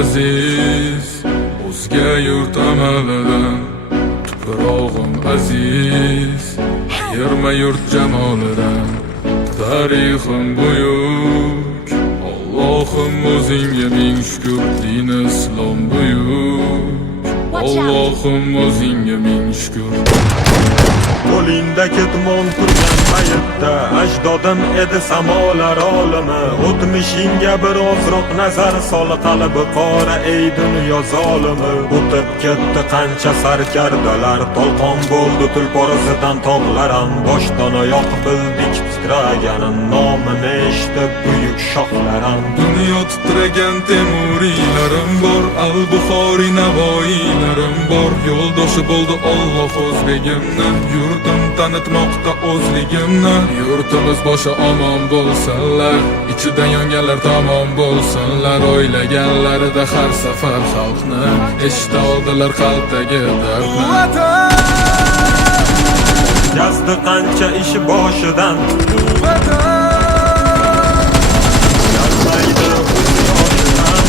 aziz, o'zga yurt amalidan. Tuprog'im aziz, ayirma yurt jamolidan. Tarixim buyuk, Allohim o'zingga ming shukr. Din islom buyuk, Allohim o'zingga ming shukr. Qo'lingda ketmon turgan paytda ajdodim edi samolar olimi. O'tmishingga birozroq nazar sol, qalbi qora ey dunyo zolimi. O'tib ketdi qancha sarkardalar, to'lqon bo'ldi tulporizidan tog'laram. Boshdan oyoq bildik titraganim, nomini eshitib buyuk shohlarim. Dunyo titragan temuriylarim bor, al-Buxoriy navoiylarim bor. Yo'ldoshi bo'ldi Alloh o'zbegimni, yurtim tanitmoqda o'zligimni. Yurtimiz boshi omon bo'lsinlar, ichidan yonganlar tamom bo'lsinlar. O'ylaganlarida har safar xalqni eshita oldilar qalbdagi dardni. Yazdi qancha ishi boshidan, yarmaydi o'z yoshidan.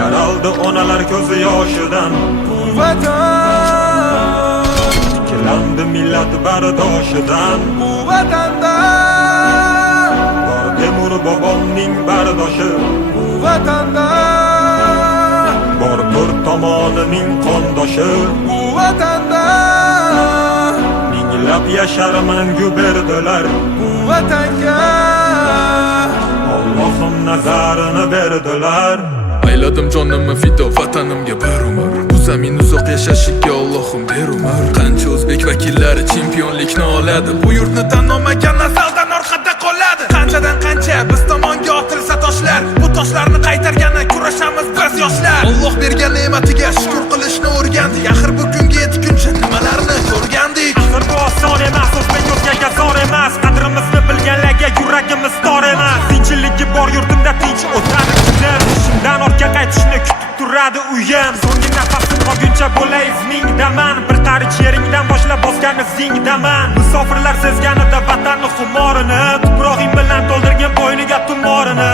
Yaraldi onalar ko'zi yoshidan, tiklandi millat bardoshidan. Bu vatanda Bor Temur bobomning bardoshi, bu vatanda bor to'rt tomonining qondoshi. bu vatanda Minglab yashar mangu berdilar, bu vatanga Allohim nazarini berdilar. Ayladim jonimni fido vatanimga bir umr. Bu zamin uzoq yashashiga Allohim ber umr. Qancha o'zbek vakillari chempionlikni oladi, bu yurtni tan olmagan nasldan orqada qoladi. Qanchadan qancha biz tomonga otilsa toshlar, bu toshlarni qaytargani kurashamiz biz yoshlar. Alloh bergan ne'matiga shukr qilishni o'rgandik. Axir bu kunga yetguncha nimalarni ko'rgandik. Axir bu oson emas, o'zbek o'zgaga zor emas. Qadrimizni bilganlarga yuragimiz tor emas. Tinchiligi bor yurtimda tinch o'tadi kunim. Ishimdan ortga qaytishni kutib turadi uyim. So'nggi nafasim qolguncha bo'lay izmingdaman. Bir qarich yeringdan boshlab bosgan izingdaman. Musofirlar sezganida vatanni xumorini, tuprog'ing bilan to'ldirgan bo'yniga tumorini.